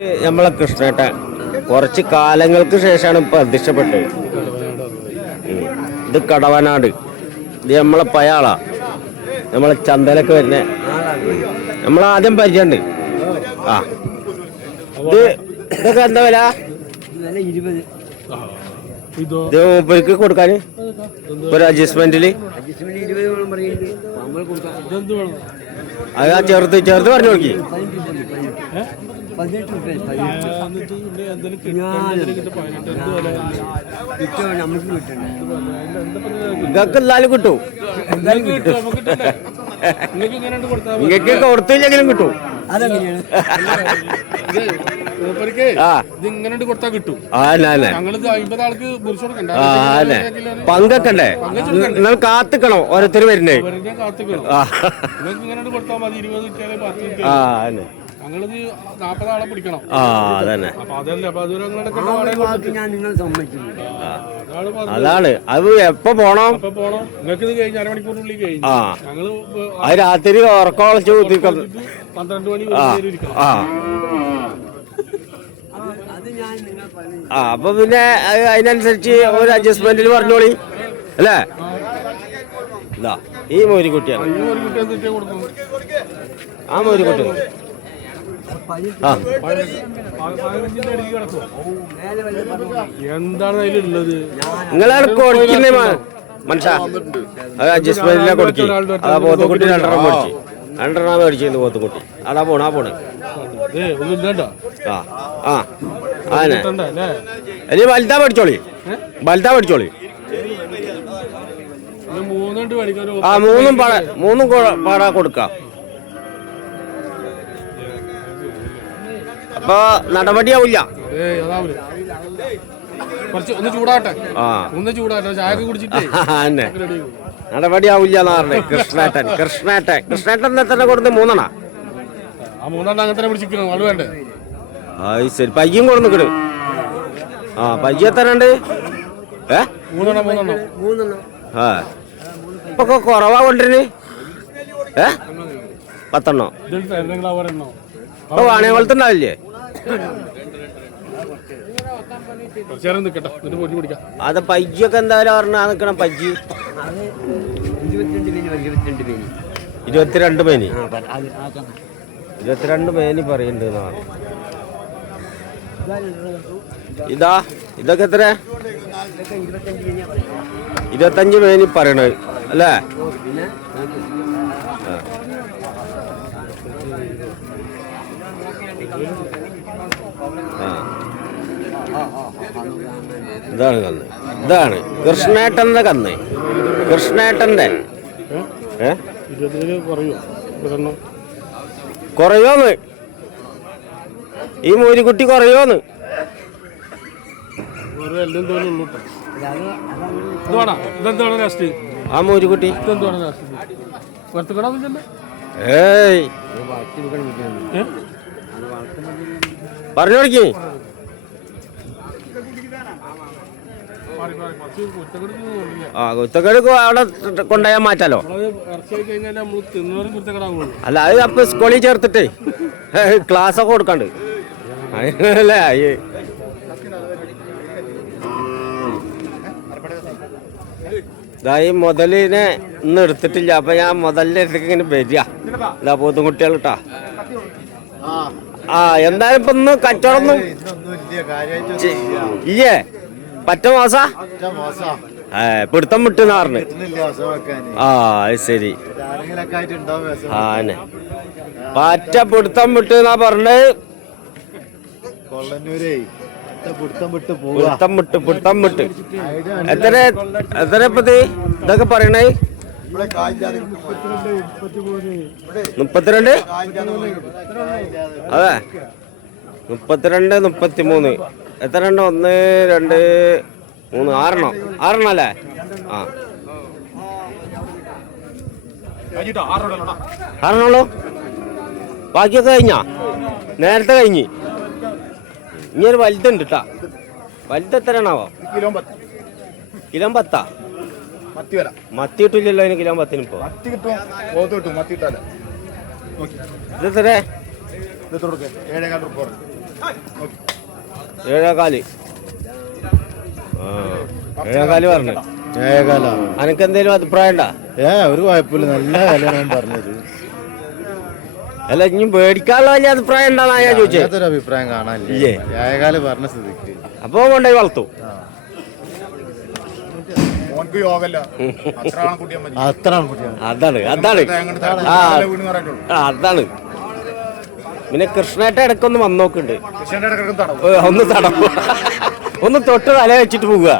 നമ്മളെ കൃഷ്ണേട്ടൻ കുറച്ച് കാലങ്ങൾക്ക് ശേഷമാണ് ഇപ്പൊ പ്രത്യക്ഷപ്പെട്ടത്. ഇത് കടവനാട്, ഇത് നമ്മളെ പയാളാ, നമ്മളെ ചന്തലൊക്കെ വരുന്ന നമ്മളാദ്യം പരിചയമുണ്ട്. ആ ഇത് ഇതൊക്കെ എന്താ വില? ഇത് മൂപ്പർക്ക് കൊടുക്കാൻ ഒരു അഡ്ജസ്റ്റ്മെന്റില് അത് ആ ചേർത്ത് പറഞ്ഞു നോക്കി. നിങ്ങൾക്ക് എന്തായാലും കിട്ടും, നിങ്ങൾക്ക് കൊടുത്തില്ലെങ്കിലും കിട്ടും. പങ്കക്കണ്ടേ, നിങ്ങൾ കാത്തിക്കണോ ഓരോരുത്തർ വരുന്നേ? അതാണ് അത് എപ്പോ പോണം? അത് രാത്രി ഉറക്കോളച്ച് കുത്തിക്കണം. അപ്പൊ പിന്നെ അതിനനുസരിച്ച് ഒരു അഡ്ജസ്റ്റ്മെന്റിൽ പറഞ്ഞോളി അല്ലേ. ഇതാ ഈ മോരിക്കുട്ടിയാണ്, ആ മോരിക്കുട്ടി. എന്താണ് അതിലുള്ളത്? നിങ്ങളാണ് കൊടുക്കുന്നേ മനുഷ്യ. അത് അഡ്ജസ്റ്റ്മെന്റിലെ കൊടുക്കി. അതാ പോത്തുകുട്ടി രണ്ടെണ്ണം മേടിച്ചു പോത്തുകുട്ടി. അതാ പോണ പോണ്. അതന്നെ ഇനി വലുതാ പഠിച്ചോളി, വലുതാ പഠിച്ചോളി. മൂന്നും പാടാ കൊടുക്കാം. അപ്പൊ നടപടിയാവില്ല. നടപടിയാവില്ല എന്ന് പറഞ്ഞേ കൃഷ്ണേട്ടൻ തന്നെ കൊടുത്ത് മൂന്നെണ്ണ. ശരി, പയ്യും കൊടുന്നിക്കണ്. പയ്യ എത്ര ഉണ്ട്? ഇപ്പൊ കുറവാ കൊണ്ടിരുന്ന്. 10 ഇപ്പൊ വാണേ വളർത്തുണ്ടാവില്ലേ? അത് പയ്യൊക്കെ എന്തായാലും പറഞ്ഞാ നിക്കണം. പജ്ജി 22 മേനി, 22 മേനി പറയുന്നുണ്ട്. ഇതൊക്കെ എത്ര? 25 മേനി പറയണത് അല്ലേ? ഇതാണ് കന്ന്, ഇതാണ് കൃഷ്ണേട്ടന്റെ കന്ന്. കൃഷ്ണേട്ടന്റെ കുറയോന്ന്, ഈ മോരിക്കുട്ടി കുറയോന്ന്. ആ മോരിക്കുട്ടി ഏയ് പറഞ്ഞു കൊടുക്കി. കുത്തക്കേട് അവിടെ കൊണ്ടുപോയാൽ മാറ്റാലോ. അല്ല അത് അപ്പൊ സ്കൂളിൽ ചേർത്തിട്ടേ ക്ലാസ്സൊക്കെ കൊടുക്കണ്ട് അല്ലേ. ഇതായി മുതലിനെ ഇന്ന് എടുത്തിട്ടില്ല. അപ്പൊ ഞാൻ മുതലിന്റെ അടുത്തേക്ക് ഇങ്ങനെ വരിക. ഇതാ പോത്തും കുട്ടികളിട്ടാ. എന്തായാലും ഇപ്പൊ ഇന്ന് കച്ചവടമൊന്നും ഇല്ലേ? പറ്റ മോസാ പിടുത്തം വിട്ടെന്ന് പറഞ്ഞു. ശരി, പറ്റ പിടുത്തം വിട്ടെന്നാ പറഞ്ഞത്. പിടുത്തം വിട്ട് എത്ര ഇപ്പത് ഇതൊക്കെ പറയണേ? 32. അതെ 32, 33. എത്ര ഉണ്ട്? 1, 2, 3, 6 അല്ലേ? ആറെണ്ണുള്ളൂ. ബാക്കിയൊക്കെ കഴിഞ്ഞാ? നേരത്തെ കഴിഞ്ഞ്. ഇനിയൊരു വലുതുണ്ട് കേട്ടാ. വലുത് എത്രയാണാവോ? കിലോ 10. മത്തി കിട്ടില്ലല്ലോ അതിന് കിലോ 10. ഇപ്പൊ ഇതെത്ര? 7.25. ആ 7.25 പറഞ്ഞു. അനക്കെന്തേലും അഭിപ്രായം ഉണ്ടാ? ഒരു കുഴപ്പമില്ല, നല്ല വിലയാണ് പറഞ്ഞത്. അല്ല ഇനി മേടിക്കാനുള്ള വലിയ അഭിപ്രായം ഉണ്ടാന്നാ ഞാൻ ചോദിച്ചത്. അഭിപ്രായം കാണാനില്ലേ? ഏകാല് പറഞ്ഞ സ്ഥിതിക്ക് അപ്പൊ കൊണ്ടുപോയി വളർത്തു. അതാണ് അതാണ് അതാണ്. പിന്നെ കൃഷ്ണേട്ട ഇടയ്ക്കൊന്ന് വന്ന് നോക്കുന്നുണ്ട്, ഒന്ന് തടവ്, ഒന്ന് തൊട്ട് തല വെച്ചിട്ട് പോവുക.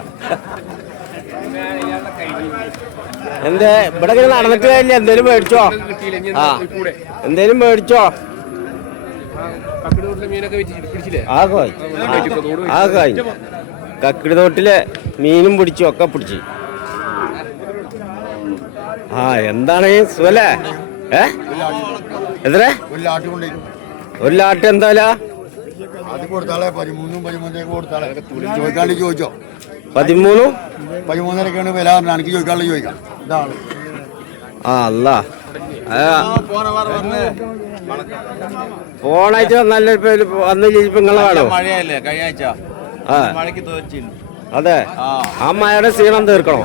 എന്തേ ഇവിടെ ഇങ്ങനെ നടന്നിട്ട് കഴിഞ്ഞ എന്തേലും മേടിച്ചോ? ആ എന്തേലും മേടിച്ചോ? ആ കഴിഞ്ഞു. കക്കിടി തോട്ടിലെ മീനും പിടിച്ചു, ഒക്കെ പിടിച്ചു. ആ എന്താണ് സുഖല്ലേ? എത്ര ഒരു ലാട്ട് എന്താ? 13-13.5 വില എനിക്ക് ചോദിക്കാം. ആ അല്ല ഫോണായിട്ട് വന്നല്ലേ വന്നില്ല ഇപ്പൊ നിങ്ങളെ വേണോ? മഴയല്ലേ കഴിഞ്ഞ മഴയ്ക്ക് തോർച്ചയുണ്ട്. അതെ, ആ മഴയുടെ ക്ഷീണം തീർക്കണോ?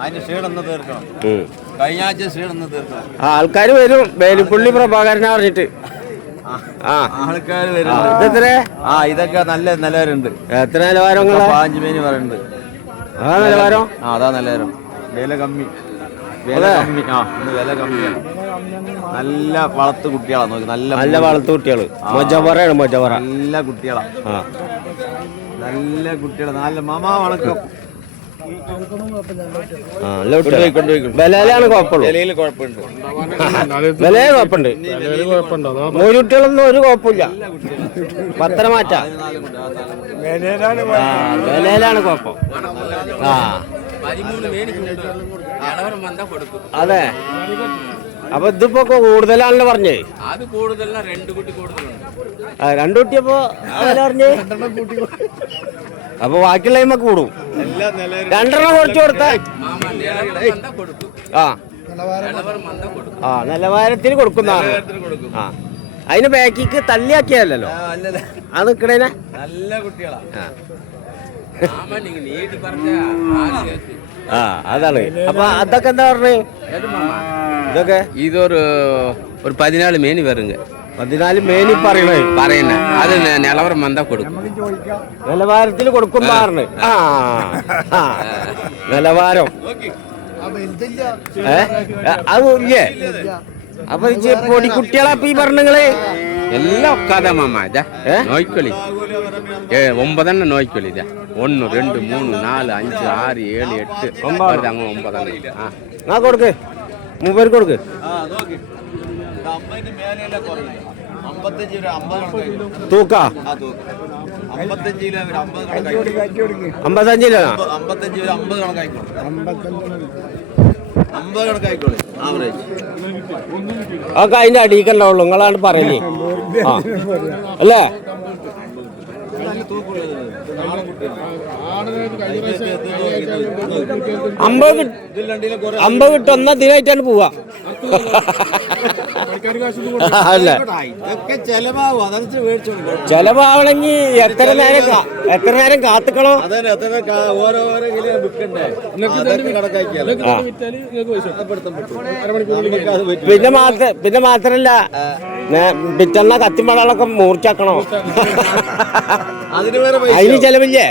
അതിന്റെ ക്ഷീണം തീർക്കണം. കഴിഞ്ഞ ആഴ്ച ക്ഷീണം തീർക്കണം. ആ ആൾക്കാര് വരും. വേലുപ്പള്ളി പ്രഭാകരനെ പറഞ്ഞിട്ട് ആൾക്കാർ വരും. ഇതൊക്കെ നല്ല നിലവാരമുണ്ട്. എത്ര നിലവാരം? 5 പേര് പറയുന്നുണ്ട്. ആ നിലവാരം? അതാ നിലവാരം. വില കമ്മി, വില കമ്മിയാണ്. നല്ല വളർത്ത് കുട്ടികളാണ്. നോക്കി നല്ല വളർത്ത് കുട്ടികള്. മൊജവറയാണ്, മൊജവറ. നല്ല കുട്ടികളാ, നല്ല കുട്ടികളാ. നല്ല മാമാ വണക്കം. വിലയിലാണ് കുഴപ്പമുള്ളൂ. വിലയിൽ കുഴപ്പമുണ്ട്. വില കുഴപ്പമുണ്ട്. മൂന്നുകുട്ടികളൊന്നും ഒരു കുഴപ്പമില്ല. പത്തര മാറ്റാ. വിലയിലാണ് കുഴപ്പം. അതെ, അപ്പൊ ഇതിപ്പോ കൂടുതലാണല്ലോ പറഞ്ഞേ. അത് കൂടുതലാണ്. 2 കുട്ടി കൂടുതലുണ്ട്. 2 കുട്ടിയപ്പോ വില പറഞ്ഞേ. അപ്പൊ ബാക്കിയുള്ള കൂടും. 2 കുറച്ച് കൊടുത്ത നിലവാരത്തിന് കൊടുക്കുന്നതാണ്. ആ അതിന് ബാക്കിക്ക് തള്ളിയാക്കിയല്ലോ അത് നിക്കണേനെ. നല്ല കുട്ടികളാ. അതാണ്. അപ്പൊ അതൊക്കെ എന്താ പറഞ്ഞേ? ഇതൊക്കെ ഇതൊരു 14 മേനി വരുங்க. 14 മേനി പറയുന്ന അത് നിലവാരം വന്നാ കൊടുക്കും. നിലവാരത്തിൽ കൊടുക്കും പറഞ്ഞു. നിലവാരം അത് ഇല്ലേ? അപ്പൊ പൊടിക്കുട്ടികളാ ഈ പറഞ്ഞങ്ങള് എല്ലാം ഒക്കാതെ മാമ. നോയിക്കൊളി 9 നോയിക്കൊളി. 1 2 3 4 5 6 7 8 അങ്ങ് 9. ആ കൊടുക്ക്, 3 കൊടുക്ക്. തൂക്ക 55 ഒക്കെ അതിന്റെ അടിക്കണ്ടാവുള്ളൂ. നിങ്ങളാണ് പറയലേ. അല്ലേ? അമ്പത് കിട്ടും. ഒന്നാ ദിനായിട്ടാണ് പോവാ. അല്ല ചെലവാവണെങ്കി എത്ര നേരം കാത്തുക്കണോ? പിന്നെ മാത്രല്ല പിറ്റന്ന കത്തിമളകളൊക്കെ മൂർച്ചാക്കണോ? അതിന് ചെലവില്ലേ?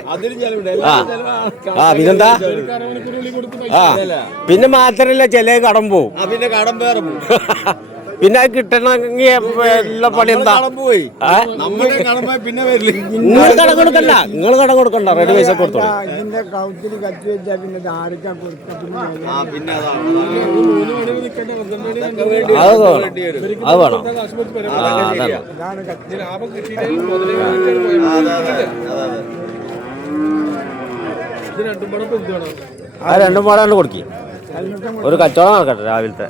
പിന്നെന്താ? പിന്നെ മാത്രല്ല ചില കടം പോവും. പിന്നെ അത് കിട്ടണമെങ്കിൽ എല്ലാ പണി എന്താ? നിങ്ങൾ കടം കൊടുക്കണ്ട, റെഡി പൈസ കൊടുത്തോ. അത് വേണം. ആ 2 പാടാണ്ട് കൊടുക്കി. ഒരു കച്ചവടം നടക്കട്ടെ രാവിലത്തെ.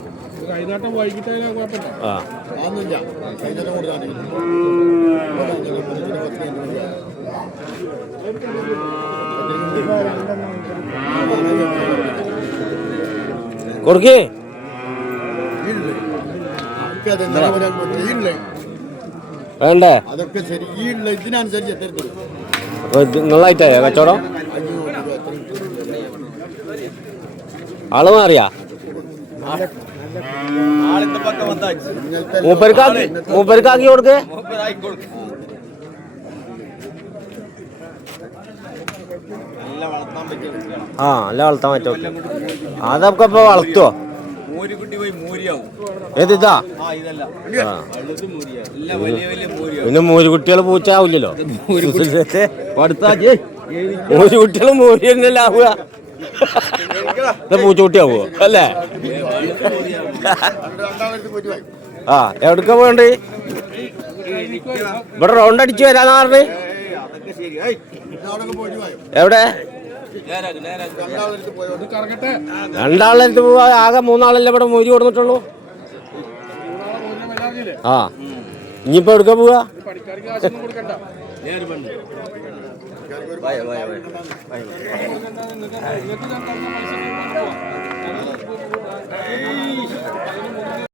കൊടുക്കേ. വേണ്ടേ അതൊക്കെ ശരിക്കുള്ള ഇതിനനുസരിച്ച് എത്ര തരും? നിങ്ങളായിട്ടേ കച്ചവടം ആള് മാറിയാ മൂപ്പർക്കാക്കി കൊടുക്ക്. ആ നല്ല വളർത്താൻ പറ്റും. അതൊക്കെ ഇപ്പൊ വളർത്തുവോ? ഏതാ പിന്നെ മൂരുകുട്ടികൾ പൂച്ചാവില്ലല്ലോ. മൂരുകുട്ടികൾ മൂരി തന്നെയല്ലേ ആവുക. പൂച്ചക്കുട്ടിയാവോ അല്ലേ? ആ എവിടക്ക പോകണ്ട്? ഇവിടെ റൗണ്ട് അടിച്ചു വരാന്ന് പറഞ്ഞ്. എവിടെ? രണ്ടാളടുത്ത് പോവാ. ആകെ മൂന്നാളല്ലേ ഇവിടെ മൂരി കൊടുത്തിട്ടുള്ളൂ. ആ ഇനിയിപ്പോ എവിടക്ക പോവാ?